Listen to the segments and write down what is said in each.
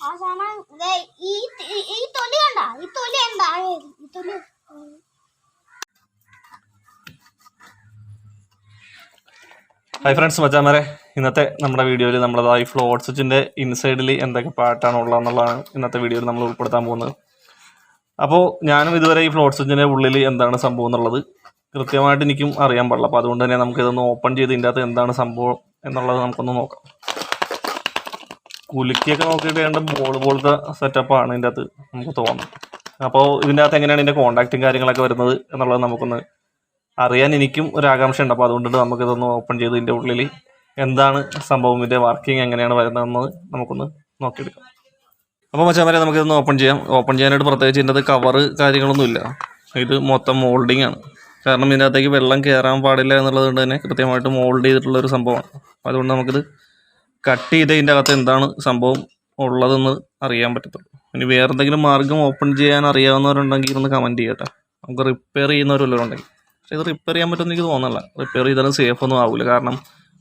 Hi friends, മച്ചാമാരെ, ഇന്നത്തെ നമ്മുടെ വീഡിയോയിൽ നമ്മളതായി ഫ്ലോട്ട് സ്വിച്ചിൻ്റെ ഇൻസൈഡിൽ എന്തൊക്കെ പാർട്ടാണ് ഉള്ളതെന്നുള്ളതാണ് ഇന്നത്തെ വീഡിയോയിൽ നമ്മൾ ഉൾപ്പെടുത്താൻ പോകുന്നത്. അപ്പോൾ ഞാനും ഇതുവരെ ഈ ഫ്ലോട്ട് സ്വിച്ചിൻ്റെ ഉള്ളിൽ എന്താണ് സംഭവം എന്നുള്ളത് കൃത്യമായിട്ട് എനിക്കും അറിയാൻ പാടില്ല. അപ്പോൾ അതുകൊണ്ട് തന്നെ നമുക്കിതൊന്ന് ഓപ്പൺ ചെയ്ത് ഇതിൻ്റെ അകത്ത് എന്താണ് സംഭവം എന്നുള്ളത് നമുക്കൊന്ന് നോക്കാം. കുലുക്കിയൊക്കെ നോക്കിയിട്ട് വേണ്ട ബോൾ പോലത്തെ സെറ്റപ്പാണ് ഇതിൻ്റെ അകത്ത് നമുക്ക് തോന്നുന്നത്. അപ്പോൾ ഇതിൻ്റെ അകത്ത് എങ്ങനെയാണ് ഇതിൻ്റെ കോൺടാക്റ്റും കാര്യങ്ങളൊക്കെ വരുന്നത് എന്നുള്ളത് നമുക്കൊന്ന് അറിയാൻ എനിക്കും ഒരു ആകാംക്ഷ ഉണ്ട്. അപ്പോൾ അതുകൊണ്ടിട്ട് നമുക്കിതൊന്ന് ഓപ്പൺ ചെയ്ത് ഇതിൻ്റെ ഉള്ളിൽ എന്താണ് സംഭവം, ഇതിൻ്റെ വർക്കിംഗ് എങ്ങനെയാണ് വരുന്നതെന്ന് നമുക്കൊന്ന് നോക്കിയെടുക്കാം. അപ്പോൾ മച്ചാമാരെ, നമുക്കിതൊന്ന് ഓപ്പൺ ചെയ്യാം. ഓപ്പൺ ചെയ്യാനായിട്ട് പ്രത്യേകിച്ച് ഇതിൻ്റെ അകത്ത് കവറ് കാര്യങ്ങളൊന്നുമില്ല. ഇത് മൊത്തം മോൾഡിംഗ് ആണ്. കാരണം ഇതിൻ്റെ അകത്തേക്ക് വെള്ളം കയറാൻ പാടില്ല എന്നുള്ളത് കൊണ്ട് തന്നെ കൃത്യമായിട്ട് മോൾഡ് ചെയ്തിട്ടുള്ളൊരു സംഭവമാണ്. അപ്പോൾ അതുകൊണ്ട് നമുക്കിത് കട്ട് ചെയ്ത് ഇതിൻ്റെ അകത്ത് എന്താണ് സംഭവം ഉള്ളതെന്ന് അറിയാൻ പറ്റത്തുള്ളൂ. ഇനി വേറെ എന്തെങ്കിലും മാർഗ്ഗം ഓപ്പൺ ചെയ്യാൻ അറിയാവുന്നവരുണ്ടെങ്കിൽ ഒന്ന് കമൻറ്റ് ചെയ്യട്ടെ. നമുക്ക് റിപ്പയർ ചെയ്യുന്നവരുള്ളവരുണ്ടെങ്കിൽ. പക്ഷേ ഇത് റിപ്പയർ ചെയ്യാൻ പറ്റുമെന്ന് എനിക്ക് തോന്നുന്നില്ല. റിപ്പയർ ചെയ്താലും സേഫ് ഒന്നും ആവില്ല. കാരണം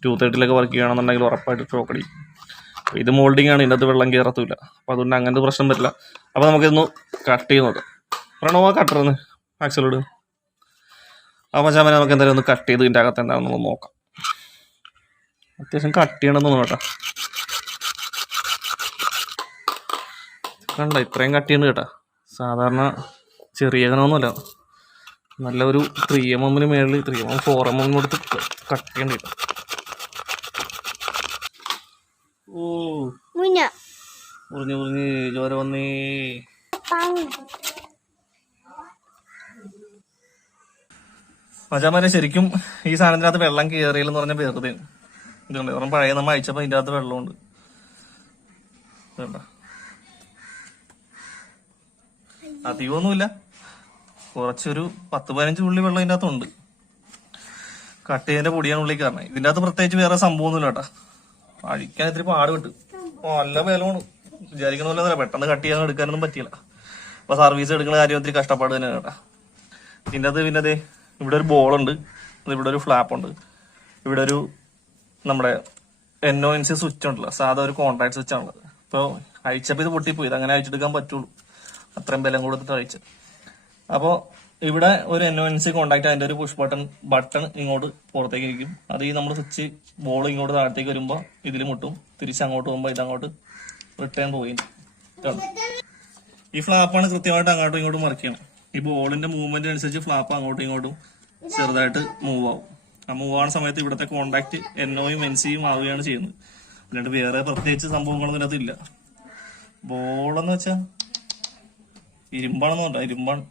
230 വർക്ക് ചെയ്യണമെന്നുണ്ടെങ്കിൽ ഉറപ്പായിട്ട് ഷോക്ക് അടിക്കും. അപ്പോൾ ഇത് മോൾഡിംഗ് ആണ്, ഇതിൻ്റെ അകത്ത് വെള്ളം കയറത്തില്ല. അപ്പോൾ അതുകൊണ്ട് അങ്ങനത്തെ പ്രശ്നം പറ്റില്ല. അപ്പോൾ നമുക്കിതൊന്ന് കട്ട് ചെയ്ത് നോക്കാം. പ്രണവ കട്ടറന്ന് ആക്സലോട്. അപ്പോൾ മച്ചാമാരെ, നമുക്ക് എന്തായാലും ഒന്ന് കട്ട് ചെയ്ത് ഇതിൻ്റെ അകത്ത് എന്താണെന്ന് നോക്കാം. അത്യാവശ്യം കട്ട് ചെയ്യണമെന്ന് തോന്നുന്നു കേട്ടോ. കണ്ട ഇത്രയും കട്ട് ചെയ്യുന്നുണ്ട് കേട്ടോ. സാധാരണ ചെറിയ കനമൊന്നുമല്ല. നല്ല ഒരു 3mm മേളിൽ 3mm 4mm കൊടുത്ത് കട്ട് ചെയ്യണ്ട കേട്ടോ. ഓ മുറിഞ്ഞ് ചോര വന്നേ. മച്ചാമാരെ, ശരിക്കും ഈ സാധനത്തിനകത്ത് വെള്ളം കയറിയില്ലെന്ന് പറഞ്ഞ വെറുതെ ഇതുണ്ട്. കാരണം പഴയ നമ്മൾ അയച്ചപ്പോൾ ഇതിൻ്റെ അകത്ത് വെള്ളമുണ്ട്. ഇതുണ്ട, അധികമൊന്നുമില്ല, കുറച്ചൊരു 10-15 തുള്ളി വെള്ളം ഇതിൻ്റെ അകത്തുണ്ട്. കട്ട് ചെയ്തതിൻ്റെ പൊടിയാണ് ഉള്ളിൽ കയറണേ. ഇതിൻ്റെ അകത്ത് പ്രത്യേകിച്ച് വേറെ സംഭവമൊന്നുമില്ല കേട്ടോ. അഴിക്കാൻ ഇത്തിരി പാട് വിട്ടു. നല്ല വിലമാണ്. വിചാരിക്കുന്ന പോലെ പെട്ടെന്ന് കട്ട് ചെയ്യാൻ എടുക്കാനൊന്നും പറ്റിയില്ല. അപ്പൊ സർവീസ് എടുക്കുന്ന കാര്യം ഒത്തിരി കഷ്ടപ്പാട് തന്നെയാണ് കേട്ടോ. ഇതിൻ്റെ അകത്ത് പിന്നെ ഇവിടെ ഒരു ബോളുണ്ട്, ഇവിടെ ഒരു ഫ്ലാപ്പ് ഉണ്ട്, ഇവിടെ ഒരു നമ്മുടെ NONC സ്വിച്ച് ഉണ്ടല്ലോ, സാധാ ഒരു കോൺടാക്ട് സ്വിച്ച് ആണുള്ളത്. അപ്പോൾ അഴിച്ചപ്പോൾ ഇത് പൊട്ടിപ്പോയി. ഇത് അങ്ങനെ അഴിച്ചെടുക്കാൻ പറ്റുള്ളൂ, അത്രയും ബലം കൊടുത്തിട്ട് അഴിച്ച്. അപ്പോൾ ഇവിടെ ഒരു NONC കോൺടാക്ട്, അതിന്റെ ഒരു പുഷ് ബട്ടൺ ഇങ്ങോട്ട് പുറത്തേക്ക് ഇരിക്കും. അത് ഈ നമ്മൾ സ്വിച്ച് ബോൾ ഇങ്ങോട്ട് താഴത്തേക്ക് വരുമ്പോൾ ഇതിൽ മുട്ടും, തിരിച്ച് അങ്ങോട്ട് പോകുമ്പോൾ ഇതങ്ങോട്ട് റിട്ടേൺ പോയി. ഈ ഫ്ലാപ്പാണ് കൃത്യമായിട്ട് അങ്ങോട്ടും ഇങ്ങോട്ടും വർക്ക് ചെയ്യണം. ഈ ബോളിന്റെ മൂവ്മെന്റ് അനുസരിച്ച് ഫ്ലാപ്പ് അങ്ങോട്ടും ഇങ്ങോട്ടും ചെറുതായിട്ട് മൂവ് ആവും. ആ മൂവ് ആവുന്ന സമയത്ത് ഇവിടുത്തെ കോൺടാക്ട് NOയും NCയും ആവുകയാണ് ചെയ്യുന്നത്. അല്ലാണ്ട് വേറെ പ്രത്യേകിച്ച് സംഭവങ്ങളൊന്നും ഇതിനകത്തില്ല. ബോളെന്ന് വെച്ചാൽ ഇരുമ്പാണെന്ന് പറഞ്ഞ ഇരുമ്പാണ്.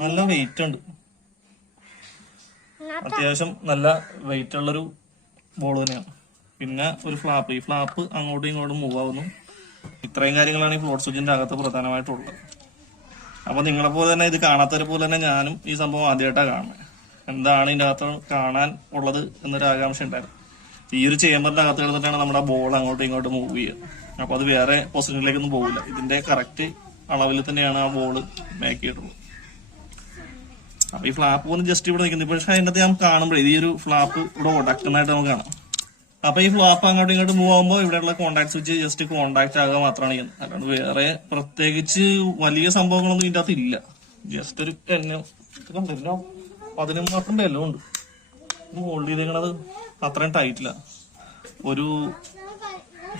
നല്ല വെയിറ്റ് ഉണ്ട്, അത്യാവശ്യം നല്ല വെയിറ്റ് ഉള്ളൊരു ബോൾ തന്നെയാണ്. പിന്നെ ഒരു ഫ്ലാപ്പ്, ഈ ഫ്ലാപ്പ് അങ്ങോട്ടും ഇങ്ങോട്ടും മൂവ് ആവുന്നു. ഇത്രയും കാര്യങ്ങളാണ് ഈ ഫ്ലോട്ട് സ്വിച്ചിന്റെ അകത്ത് പ്രധാനമായിട്ടുള്ളത്. അപ്പൊ നിങ്ങളെ പോലെ തന്നെ ഇത് കാണാത്തവരെ പോലെ തന്നെ ഞാനും ഈ സംഭവം ആദ്യമായിട്ടാണ് കാണുന്നത്. എന്താണ് ഇതിന്റെ അകത്ത് കാണാൻ ഉള്ളത് എന്നൊരു ആകാംക്ഷ ഉണ്ടായിരുന്നു. ഈ ഒരു ചേമ്പറിന്റെ അകത്ത് കിടന്നിട്ടാണ് നമ്മുടെ ബോൾ അങ്ങോട്ടും ഇങ്ങോട്ടും മൂവ് ചെയ്യുക. അപ്പൊ അത് വേറെ പൊസിഷനിലേക്കൊന്നും പോകില്ല. ഇതിന്റെ കറക്റ്റ് അളവിൽ തന്നെയാണ് ആ ബോൾ മേക്ക് ചെയ്തിട്ടുള്ളത്. അപ്പൊ ഈ ഫ്ലാപ്പ് ഒന്ന് ജസ്റ്റ് ഇവിടെ നിൽക്കുന്നത്. പക്ഷെ അതിനകത്ത് ഞാൻ കാണുമ്പോഴേ ഈ ഒരു ഫ്ലാപ്പ് ഇവിടെ ഒടക്കുന്നതായിട്ട് നമുക്ക് കാണാം. അപ്പൊ ഈ ഫ്ലാപ്പ് അങ്ങോട്ടും ഇങ്ങോട്ടും മൂവ് ആകുമ്പോൾ ഇവിടെയുള്ള കോൺടാക്ട് സ്വിച്ച് ജസ്റ്റ് കോൺടാക്ട് ആകുക മാത്രമാണ് ചെയ്യുന്നത്. അല്ലാണ്ട് വേറെ പ്രത്യേകിച്ച് വലിയ സംഭവങ്ങളൊന്നും ഇതിന്റെ അകത്ത് ഇല്ല. ജസ്റ്റ് ഒരു 10 മാത്രം ബലമുണ്ട്. ഹോൾഡ് ചെയ്തേക്കണത് അത്രയും ടൈറ്റില്ല. ഒരു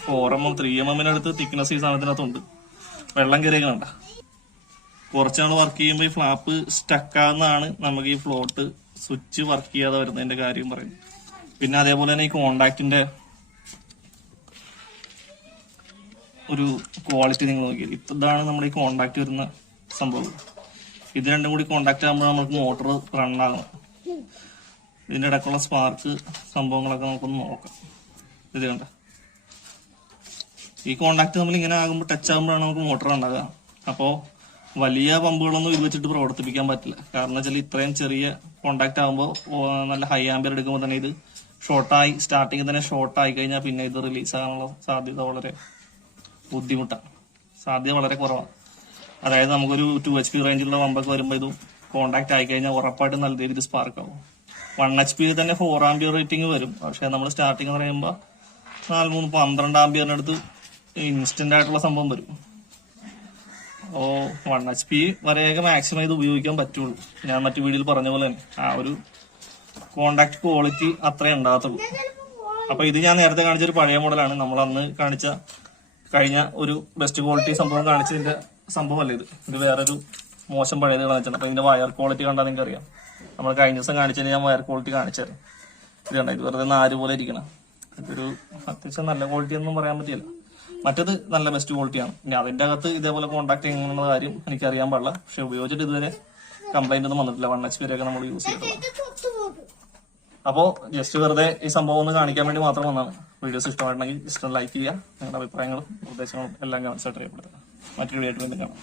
4mm 3mm അടുത്ത് തിക്നെസ് ഈ സാധനത്തിനകത്തുണ്ട്. വെള്ളം കയറിയേക്കണണ്ട. കുറച്ചാൾ വർക്ക് ചെയ്യുമ്പോൾ ഈ ഫ്ലാപ്പ് സ്റ്റക്കാകുന്നതാണ് നമുക്ക് ഈ ഫ്ലോട്ട് സ്വിച്ച് വർക്ക് ചെയ്യാതെ വരുന്നതിന്റെ കാര്യം പറയുന്നത്. പിന്നെ അതേപോലെ തന്നെ ഈ കോണ്ടാക്റ്റിന്റെ ഒരു ക്വാളിറ്റി നിങ്ങൾ നോക്കിയാൽ ഇതാണ് നമ്മുടെ ഈ കോണ്ടാക്ട് വരുന്ന സംഭവം. ഇത് രണ്ടും കൂടി കോണ്ടാക്ട് ആകുമ്പോൾ നമുക്ക് മോട്ടർ റണ്ണാകണം. ഇതിന്റെ ഇടയ്ക്കുള്ള സ്പാർക്ക് സംഭവങ്ങളൊക്കെ നമുക്കൊന്ന് നോക്കാം. ഇത് കണ്ട, ഈ കോണ്ടാക്ട് നമ്മൾ ഇങ്ങനെ ആകുമ്പോൾ ടച്ച് ആകുമ്പോഴാണ് നമുക്ക് മോട്ടർ ഉണ്ടാകുക. അപ്പോൾ വലിയ പമ്പുകളൊന്നും ഇത് വെച്ചിട്ട് പ്രവർത്തിപ്പിക്കാൻ പറ്റില്ല. കാരണം വെച്ചാൽ ഇത്രയും ചെറിയ കോണ്ടാക്ട് ആകുമ്പോൾ നല്ല ഹൈ ആംബിയർ എടുക്കുമ്പോൾ തന്നെ ഇത് ഷോർട്ടായി, സ്റ്റാർട്ടിങ്ങിൽ തന്നെ ഷോർട്ടായി കഴിഞ്ഞാൽ പിന്നെ ഇത് റിലീസ് ആകാനുള്ള സാധ്യത വളരെ ബുദ്ധിമുട്ടാണ്. സാധ്യത വളരെ കുറവാണ്. അതായത് നമുക്കൊരു 2 HP റേഞ്ചിലുള്ള പമ്പൊക്കെ വരുമ്പോൾ ഇത് കോണ്ടാക്ട് ആയി കഴിഞ്ഞാൽ ഉറപ്പായിട്ടും നല്ല രീതിയിൽ സ്പാർക്ക് ആവും. 1 HP തന്നെ 4 ആംബിയർ റേറ്റിംഗ് വരും. പക്ഷെ നമ്മൾ സ്റ്റാർട്ടിങ് പറയുമ്പോൾ 12 ആംബിയറിനടുത്ത് ഇൻസ്റ്റന്റ് ആയിട്ടുള്ള സംഭവം വരും. ഓ 1 HP വരെയൊക്കെ മാക്സിമം ഇത് ഉപയോഗിക്കാൻ പറ്റുള്ളൂ. ഞാൻ മറ്റു വീഡിയോയിൽ പറഞ്ഞ പോലെ തന്നെ ആ ഒരു കോണ്ടാക്ട് ക്വാളിറ്റി അത്രേ ഉണ്ടാകത്തുള്ളൂ. അപ്പൊ ഇത് ഞാൻ നേരത്തെ കാണിച്ചൊരു പഴയ മോഡലാണ്. നമ്മൾ അന്ന് കാണിച്ച കഴിഞ്ഞ ഒരു ബെസ്റ്റ് ക്വാളിറ്റി സംഭവം കാണിച്ചതിന്റെ സംഭവമല്ല ഇത്. ഇത് വേറൊരു മോശം പഴയത് കാണിച്ചത്. അപ്പൊ ഇതിന്റെ വയർ ക്വാളിറ്റി കണ്ടാൽ നിങ്ങൾക്ക് അറിയാം. നമ്മൾ കഴിഞ്ഞ ദിവസം കാണിച്ചതിന് ഞാൻ വയർ ക്വാളിറ്റി കാണിച്ചായിരുന്നു. ഇത് കണ്ട, ഇത് വെറുതെ നാര് പോലെ ഇരിക്കണം. ഇതൊരു അത്യാവശ്യം നല്ല ക്വാളിറ്റി ഒന്നും പറയാൻ പറ്റില്ല. മറ്റത് നല്ല ബെസ്റ്റ് ക്വാളിറ്റിയാണ്. ഇനി അതിന്റെ അകത്ത് ഇതേപോലെ കോണ്ടാക്ട് എങ്ങനെയുള്ള കാര്യം എനിക്കറിയാൻ പാടില്ല. പക്ഷെ ഉപയോഗിച്ചിട്ട് ഇതുവരെ കംപ്ലൈന്റ് ഒന്നും വന്നിട്ടില്ല. 1 HP വരെയൊക്കെ നമ്മൾ യൂസ് ചെയ്തിട്ടുള്ളത്. അപ്പോ ജസ്റ്റ് വെറുതെ ഈ സംഭവം ഒന്ന് കാണിക്കാൻ വേണ്ടി മാത്രം വന്നതാണ്. വീഡിയോസ് ഇഷ്ടമായിട്ടുണ്ടെങ്കിൽ ഇഷ്ടം ലൈക്ക് ചെയ്യുക. നിങ്ങളുടെ അഭിപ്രായങ്ങളും നിർദ്ദേശങ്ങളും എല്ലാം കമന്റ്സ് ആയിട്ട് രേഖപ്പെടുത്തുക. മറ്റൊരു വീഡിയോ ആയിട്ട് വീണ്ടും കാണാം.